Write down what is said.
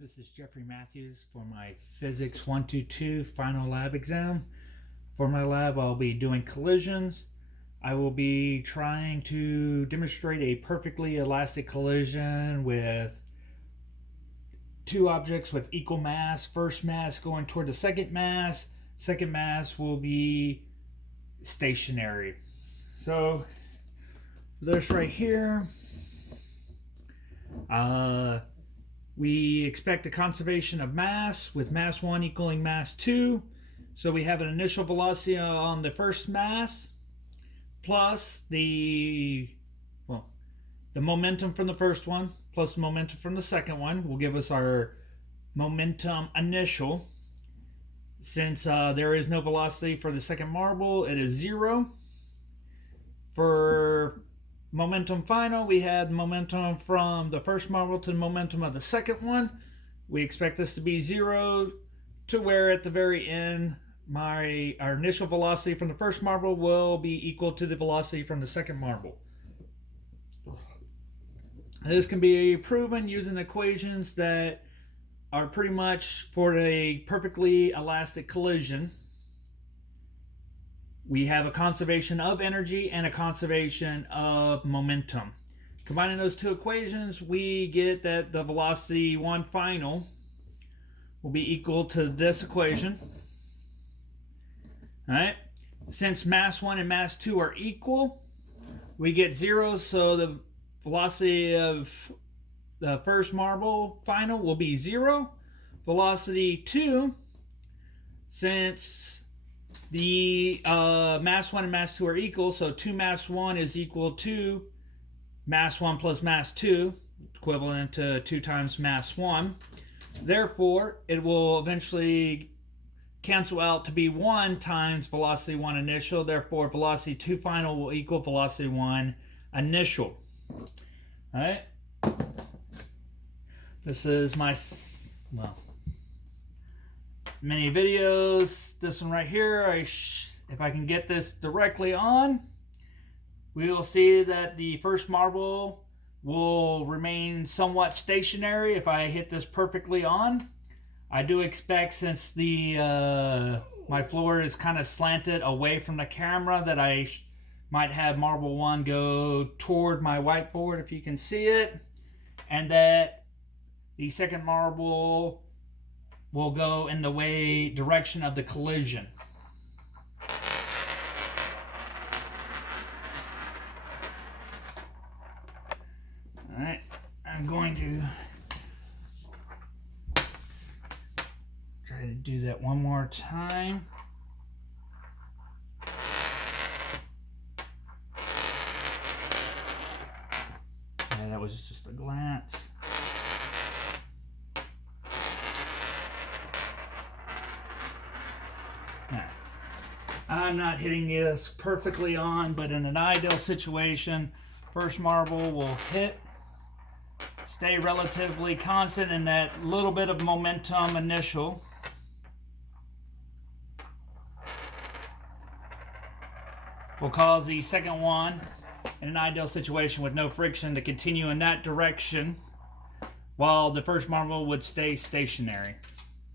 This is Jeffrey Matthews for my Physics 122 Final Lab exam. For my lab, I'll be doing collisions. I will be trying to demonstrate a perfectly elastic collision with two objects with equal mass. First mass going toward the second mass. Second mass will be stationary. So, this right here, we expect a conservation of mass with mass 1 equaling mass 2. So we have an initial velocity on the first mass plus the momentum from the first one plus the momentum from the second one will give us our momentum initial. Since there is no velocity for the second marble, it is 0. For momentum final, we had the momentum from the first marble to the momentum of the second one. We expect this to be 0 to where at the very end our initial velocity from the first marble will be equal to the velocity from the second marble. This can be proven using equations that are pretty much for a perfectly elastic collision. We have a conservation of energy and a conservation of momentum. Combining those two equations, we get that the velocity 1 final will be equal to this equation. All right. Since mass 1 and mass 2 are equal, we get 0, so the velocity of the first marble final will be 0. Velocity 2, since the mass 1 and mass 2 are equal, so 2 mass 1 is equal to mass 1 plus mass 2, equivalent to 2 times mass 1. Therefore, it will eventually cancel out to be 1 times velocity 1 initial. Therefore, velocity 2 final will equal velocity 1 initial. All right. This is my, many videos. This one right here, if I can get this directly on, we will see that the first marble will remain somewhat stationary if I hit this perfectly on. I do expect, since the my floor is kind of slanted away from the camera, that I might have marble 1 go toward my whiteboard, if you can see it, and that the second marble will go in the direction of the collision. All right, I'm going to try to do that one more time. Yeah, that was just a glance. I'm not hitting this perfectly on, but in an ideal situation, first marble will hit, stay relatively constant in that little bit of momentum initial. Will cause the second one, in an ideal situation with no friction, to continue in that direction, while the first marble would stay stationary.